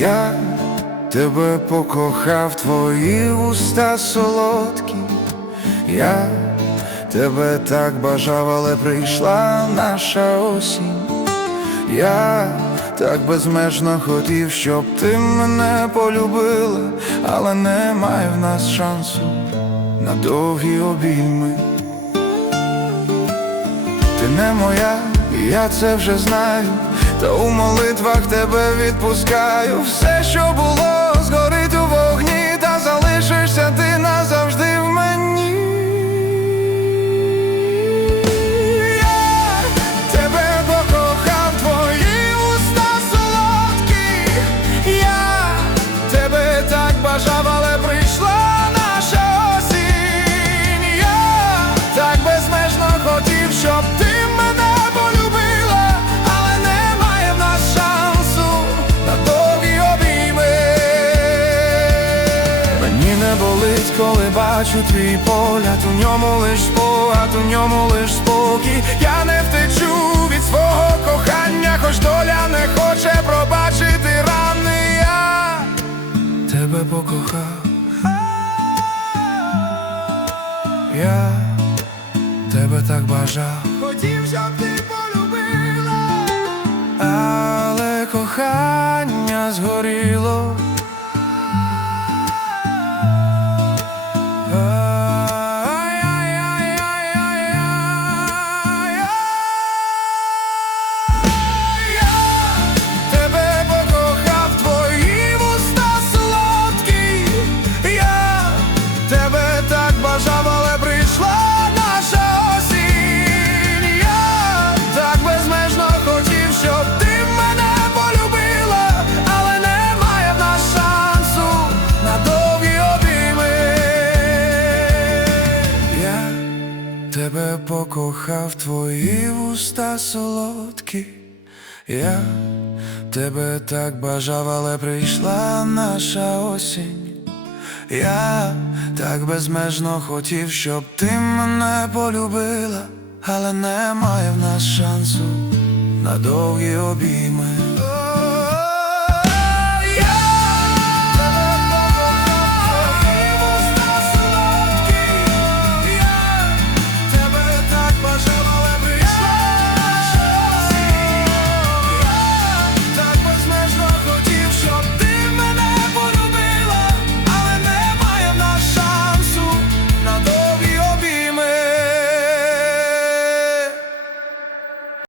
Я тебе покохав, твої уста солодкі, я тебе так бажав, але прийшла наша осінь. Я так безмежно хотів, щоб ти мене полюбила, але немає в нас шансу на довгі обійми. Ти не моя, я це вже знаю, та у молитвах тебе відпускаю. Все, що було, Мені не болить, коли бачу твій погляд, у ньому лиш спогад, у ньому лиш спокій. Я не втечу від свого кохання, хоч доля не хоче пробачити рани. Я тебе покохав. Я тебе так бажав. Хотів, щоб ти полюбила, але кохання згоріло. Тебе покохав, твої вуста солодкі. Я тебе так бажав, але прийшла наша осінь. Я так безмежно хотів, щоб ти мене полюбила, але немає в нас шансу на довгі обійми.